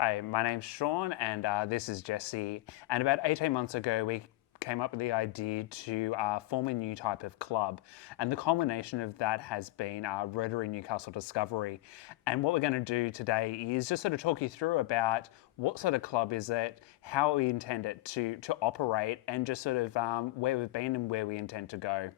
Hi, my name's Shaun and this is Jesse. And about 18 months ago, we came up with the idea to form a new type of club. And the culmination of that has been Rotary Newcastle Discovery. And what we're going to do today is just sort of talk you through about what sort of club is it, how we intend it to operate, and just sort of where we've been and where we intend to go.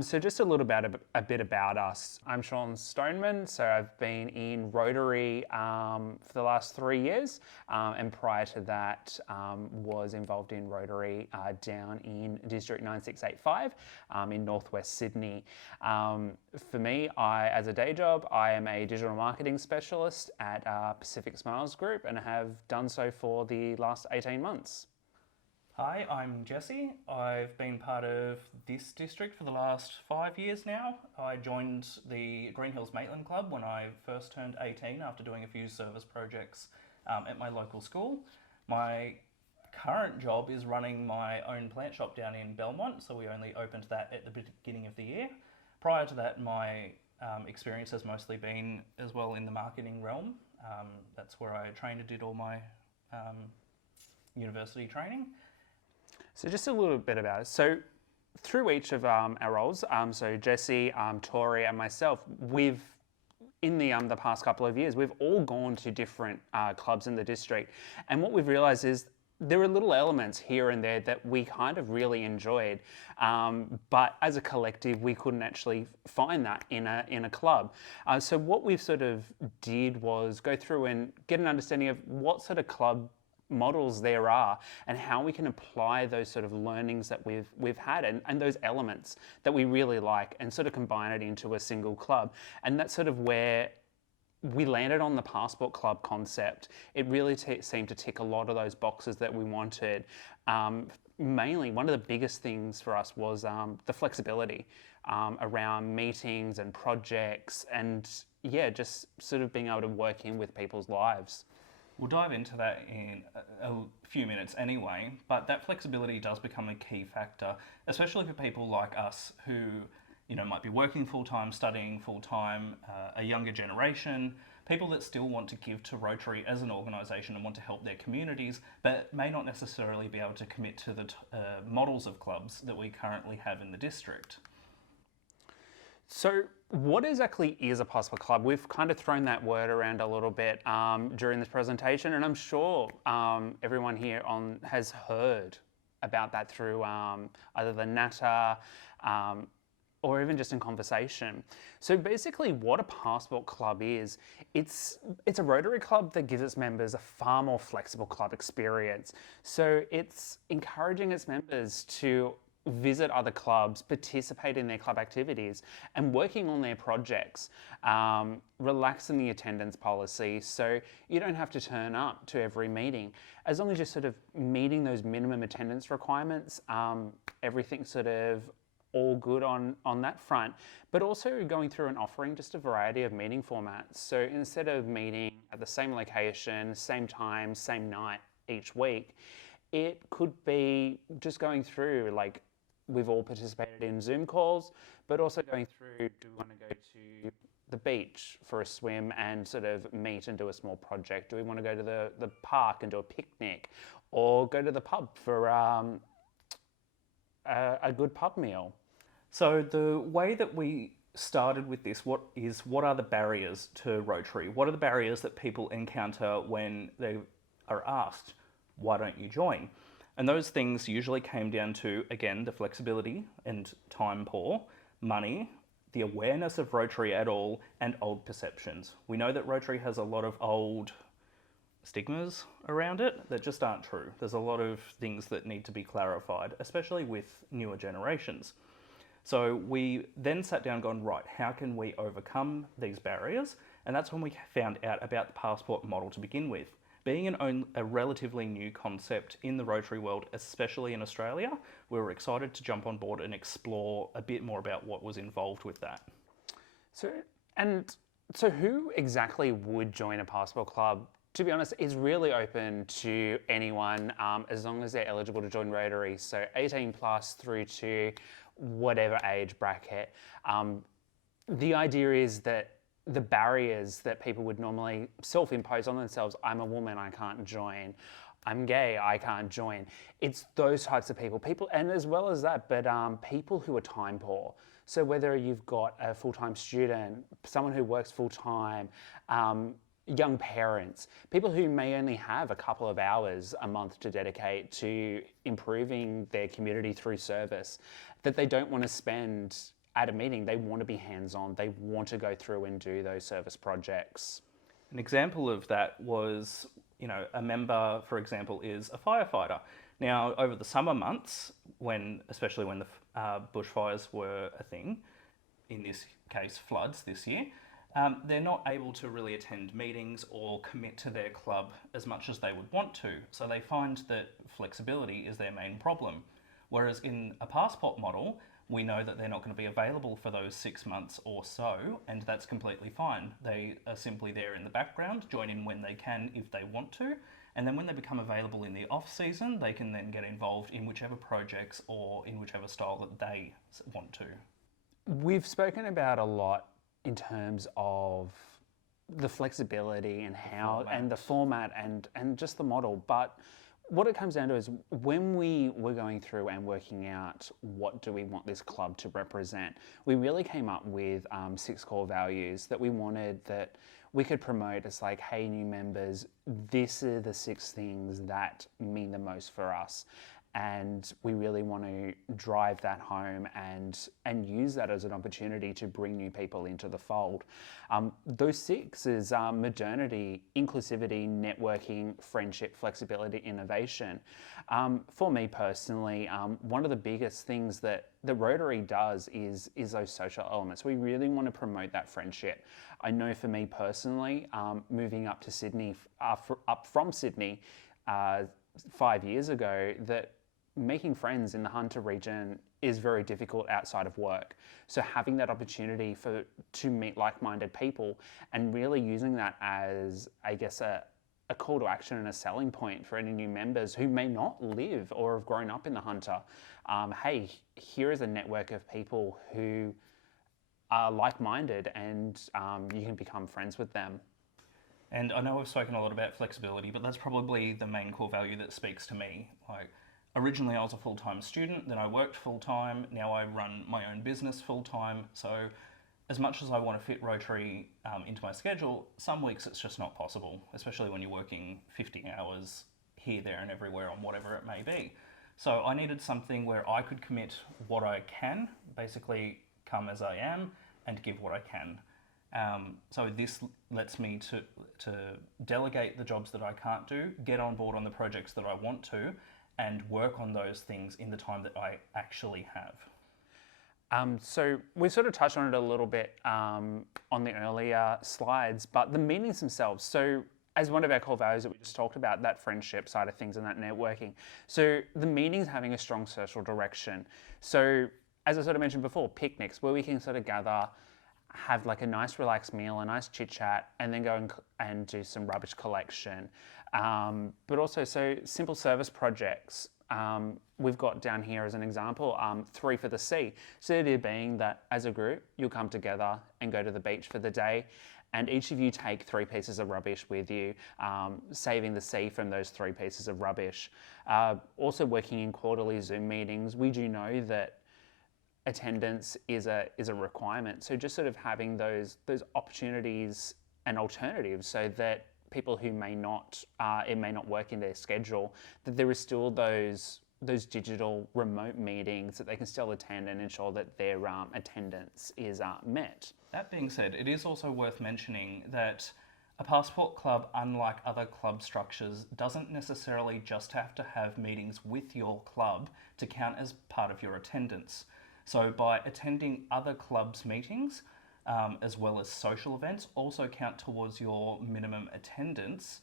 So just a bit about us. I'm Shaun Stoneman, so I've been in Rotary for the last 3 years, and prior to that was involved in Rotary down in District 9685 in northwest Sydney. For me, as a day job, I am a digital marketing specialist at Pacific Smiles Group and have done so for the last 18 months. Hi, I'm Jesse. I've been part of this district for the last 5 years now. I joined the Green Hills Maitland Club when I first turned 18 after doing a few service projects at my local school. My current job is running my own plant shop down in Belmont, so we only opened that at the beginning of the year. Prior to that, my experience has mostly been as well in the marketing realm. That's where I trained and did all my university training. So just a little bit about it. So through each of our roles, so Jesse, Tori and myself, in the past couple of years, we've all gone to different clubs in the district. And what we've realised is there are little elements here and there that we kind of really enjoyed, but as a collective, we couldn't actually find that in a club. So what we've sort of did was go through and get an understanding of what sort of club models there are and how we can apply those sort of learnings that we've had and those elements that we really like and sort of combine it into a single club. And that's sort of where we landed on the Passport Club concept. It really seemed to tick a lot of those boxes that we wanted. Mainly, one of the biggest things for us was the flexibility around meetings and projects and just sort of being able to work in with people's lives. We'll dive into that in a few minutes anyway, but that flexibility does become a key factor, especially for people like us who, might be working full-time, studying full-time, a younger generation, people that still want to give to Rotary as an organisation and want to help their communities, but may not necessarily be able to commit to the models of clubs that we currently have in the district. So what exactly is a Passport Club? We've kind of thrown that word around a little bit during this presentation, and I'm sure everyone here has heard about that through either the Natter or even just in conversation. So basically what a Passport Club is, it's a Rotary club that gives its members a far more flexible club experience. So it's encouraging its members to visit other clubs, participate in their club activities, and working on their projects, relaxing the attendance policy so you don't have to turn up to every meeting. As long as you're sort of meeting those minimum attendance requirements, everything's sort of all good on that front, but also going through and offering just a variety of meeting formats. So instead of meeting at the same location, same time, same night each week, it could be just going through, like, we've all participated in Zoom calls, but also going through, do we want to go to the beach for a swim and sort of meet and do a small project? Do we want to go to the park and do a picnic? Or go to the pub for a good pub meal? So the way that we started with this, what are the barriers to Rotary? What are the barriers that people encounter when they are asked, why don't you join? And those things usually came down to, again, the flexibility and time poor, money, the awareness of Rotary at all, and old perceptions. We know that Rotary has a lot of old stigmas around it that just aren't true. There's a lot of things that need to be clarified, especially with newer generations. So we then sat down going, right, how can we overcome these barriers? And that's when we found out about the Passport model to begin with. Being a relatively new concept in the Rotary world, especially in Australia, we were excited to jump on board and explore a bit more about what was involved with that. So who exactly would join a Passport Club? To be honest, it's really open to anyone as long as they're eligible to join Rotary. So 18 plus through to whatever age bracket. The idea is that the barriers that people would normally self-impose on themselves. I'm a woman, I can't join. I'm gay, I can't join. It's those types of people, and as well as that, but people who are time poor. So whether you've got a full-time student, someone who works full-time, young parents, people who may only have a couple of hours a month to dedicate to improving their community through service, that they don't want to spend at a meeting. They want to be hands-on. They want to go through and do those service projects. An example of that was, a member, for example, is a firefighter. Now, over the summer months, especially when the bushfires were a thing, in this case floods this year, they're not able to really attend meetings or commit to their club as much as they would want to. So they find that flexibility is their main problem. Whereas in a passport model, we know that they're not going to be available for those 6 months or so, and that's completely fine. They are simply there in the background, join in when they can if they want to, and then when they become available in the off-season, they can then get involved in whichever projects or in whichever style that they want to. We've spoken about a lot in terms of the flexibility and how, and the format and just the model, but what it comes down to is when we were going through and working out what do we want this club to represent, we really came up with 6 core values that we wanted that we could promote. It's like, hey, new members, these are the 6 things that mean the most for us. And we really want to drive that home and use that as an opportunity to bring new people into the fold. Those 6 is modernity, inclusivity, networking, friendship, flexibility, innovation. For me personally, one of the biggest things that the Rotary does is those social elements. We really want to promote that friendship. I know for me personally, moving up to Sydney, up from Sydney 5 years ago, that making friends in the Hunter region is very difficult outside of work. So having that opportunity to meet like-minded people and really using that as, I guess, a call to action and a selling point for any new members who may not live or have grown up in the Hunter. Hey, here is a network of people who are like-minded, and you can become friends with them. And I know we've spoken a lot about flexibility, but that's probably the main core value that speaks to me. Originally I was a full-time student, then I worked full-time, now I run my own business full-time. So as much as I want to fit Rotary into my schedule, some weeks it's just not possible, especially when you're working 50 hours here, there and everywhere on whatever it may be. So I needed something where I could commit what I can, basically come as I am and give what I can. So this lets me to delegate the jobs that I can't do, get on board on the projects that I want to, and work on those things in the time that I actually have. So we sort of touched on it a little bit on the earlier slides, but the meetings themselves. So as one of our core values that we just talked about, that friendship side of things and that networking. So the meetings having a strong social direction. So as I sort of mentioned before, picnics where we can sort of gather, have like a nice relaxed meal, a nice chit chat, and then go and do some rubbish collection. But also, so simple service projects. We've got down here as an example, 3 for the Sea. So the idea being that as a group, you'll come together and go to the beach for the day, and each of you take 3 pieces of rubbish with you, saving the sea from those 3 pieces of rubbish. Also working in quarterly Zoom meetings, we do know that attendance is a requirement. So just sort of having those opportunities and alternatives so that people who may not, it may not work in their schedule, that there is still those digital remote meetings that they can still attend and ensure that their attendance is met. That being said, it is also worth mentioning that a passport club, unlike other club structures, doesn't necessarily just have to have meetings with your club to count as part of your attendance. So by attending other clubs' meetings, as well as social events, also count towards your minimum attendance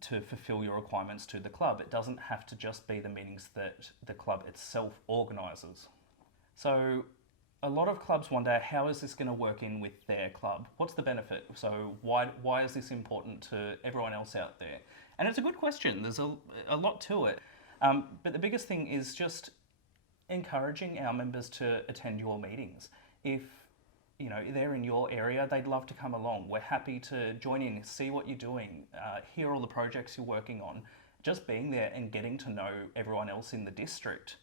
to fulfill your requirements to the club. It doesn't have to just be the meetings that the club itself organises. So a lot of clubs wonder, how is this going to work in with their club? What's the benefit? So why is this important to everyone else out there? And it's a good question. There's a lot to it. But the biggest thing is just encouraging our members to attend your meetings. If they're in your area, they'd love to come along. We're happy to join in, see what you're doing, hear all the projects you're working on. Just being there and getting to know everyone else in the district.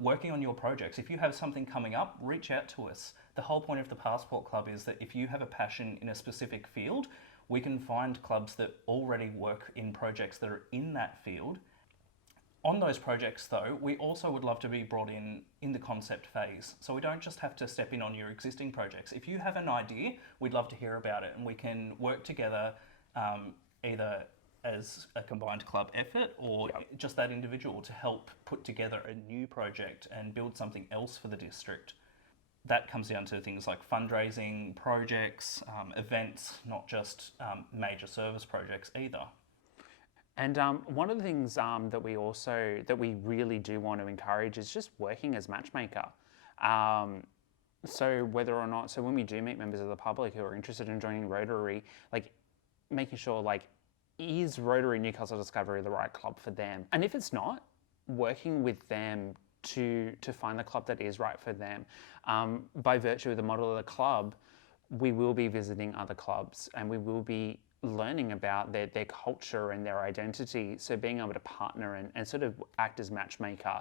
Working on your projects. If you have something coming up, reach out to us. The whole point of the Passport Club is that if you have a passion in a specific field, we can find clubs that already work in projects that are in that field. On those projects though, we also would love to be brought in the concept phase. So we don't just have to step in on your existing projects. If you have an idea, we'd love to hear about it, and we can work together either as a combined club effort or just that individual to help put together a new project and build something else for the district. That comes down to things like fundraising, projects, events, not just major service projects either. And one of the things that we really do want to encourage is just working as matchmaker. So when we do meet members of the public who are interested in joining Rotary, like making sure like, is Rotary Newcastle Discovery the right club for them? And if it's not, working with them to find the club that is right for them. By virtue of the model of the club, we will be visiting other clubs and we will be learning about their culture and their identity. So being able to partner and sort of act as matchmaker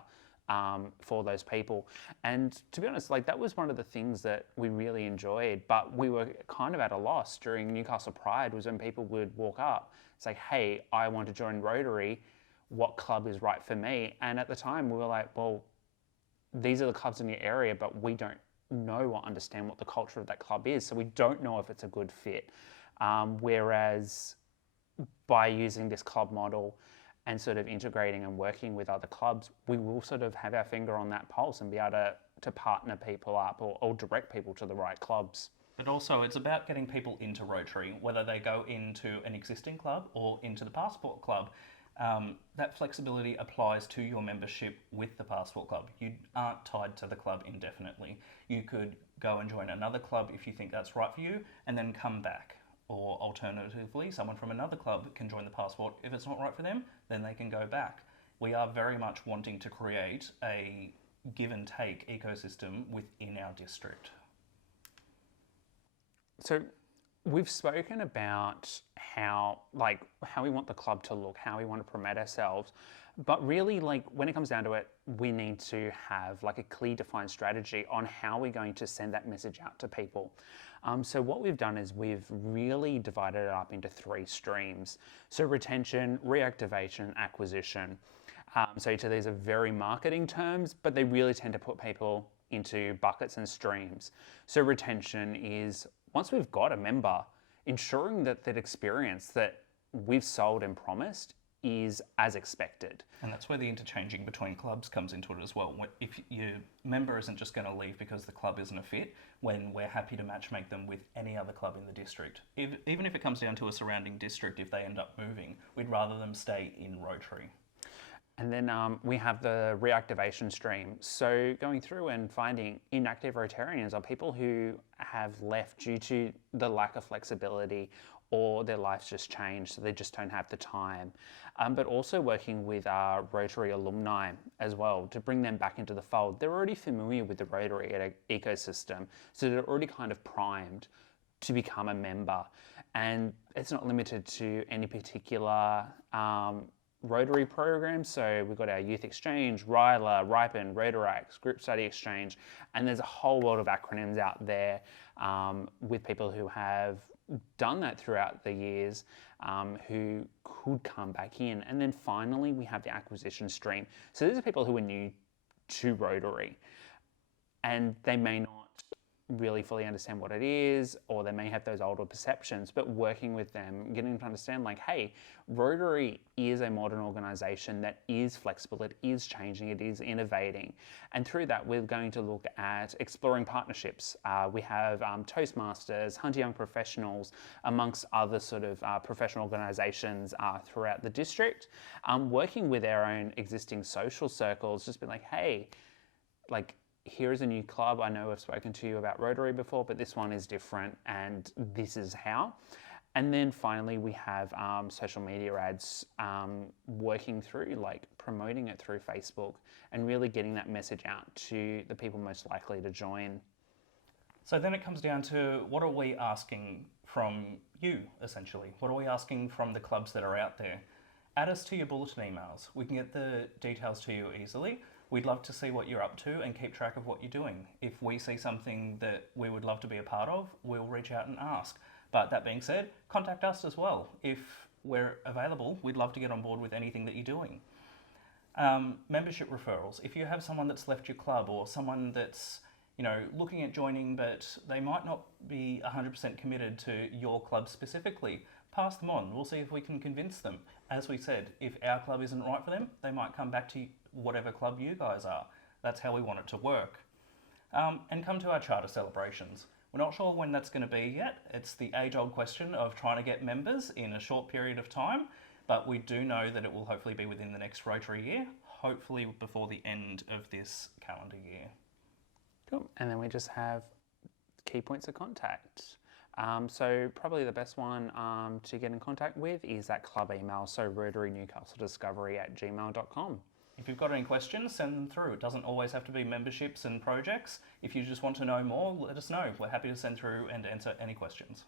for those people. And to be honest, like that was one of the things that we really enjoyed, but we were kind of at a loss during Newcastle Pride, was when people would walk up, it's like, hey, I want to join Rotary. What club is right for me? And at the time we were like, well, these are the clubs in your area, but we don't know or understand what the culture of that club is. So we don't know if it's a good fit. Whereas by using this club model and sort of integrating and working with other clubs, we will sort of have our finger on that pulse and be able to partner people up or direct people to the right clubs. But also it's about getting people into Rotary, whether they go into an existing club or into the Passport Club. That flexibility applies to your membership with the Passport Club. You aren't tied to the club indefinitely. You could go and join another club if you think that's right for you and then come back. Or alternatively, someone from another club can join the Passport. If it's not right for them, then they can go back. We are very much wanting to create a give and take ecosystem within our district. So we've spoken about how we want the club to look, how we want to promote ourselves, but really like when it comes down to it, we need to have like a clear defined strategy on how we're going to send that message out to people. So what we've done is we've really divided it up into 3 streams. So retention, reactivation, acquisition. So these are very marketing terms, but they really tend to put people into buckets and streams. So retention is once we've got a member, ensuring that that experience that we've sold and promised is as expected. And that's where the interchanging between clubs comes into it as well. If your member isn't just going to leave because the club isn't a fit, when we're happy to matchmake them with any other club in the district. Even if it comes down to a surrounding district, if they end up moving, we'd rather them stay in Rotary. And then we have the reactivation stream. So going through and finding inactive Rotarians are people who have left due to the lack of flexibility or their life's just changed, so they just don't have the time. But also working with our Rotary alumni as well to bring them back into the fold. They're already familiar with the Rotary ecosystem, so they're already kind of primed to become a member. And it's not limited to any particular Rotary programs. So we've got our Youth Exchange, RILA, Ripen, Rotaract, Group Study Exchange, and there's a whole world of acronyms out there with people who have done that throughout the years who could come back in. And then finally, we have the acquisition stream. So these are people who are new to Rotary and they may not really fully understand what it is, or they may have those older perceptions, but working with them, getting them to understand like, hey, Rotary is a modern organisation that is flexible, it is changing, it is innovating. And through that, we're going to look at exploring partnerships. We have Toastmasters, Hunter Young Professionals, amongst other sort of professional organisations throughout the district, working with our own existing social circles, just be like, hey, like, here is a new club. I know I've spoken to you about Rotary before, but this one is different and this is how. And then finally, we have social media ads working through, like promoting it through Facebook and really getting that message out to the people most likely to join. So then it comes down to, what are we asking from you, essentially? What are we asking from the clubs that are out there? Add us to your bulletin emails. We can get the details to you easily. We'd love to see what you're up to and keep track of what you're doing. If we see something that we would love to be a part of, we'll reach out and ask. But that being said, contact us as well. If we're available, we'd love to get on board with anything that you're doing. Membership referrals. If you have someone that's left your club, or someone that's looking at joining, but they might not be 100% committed to your club specifically, pass them on. We'll see if we can convince them. As we said, if our club isn't right for them, they might come back to whatever club you guys are. That's how we want it to work. And come to our charter celebrations. We're not sure when that's going to be yet. It's the age-old question of trying to get members in a short period of time, but we do know that it will hopefully be within the next Rotary year, hopefully before the end of this calendar year. Cool. And then we just have key points of contact. So probably the best one to get in contact with is that club email, so rotarynewcastlediscovery@gmail.com. If you've got any questions, send them through. It doesn't always have to be memberships and projects. If you just want to know more, let us know. We're happy to send through and answer any questions.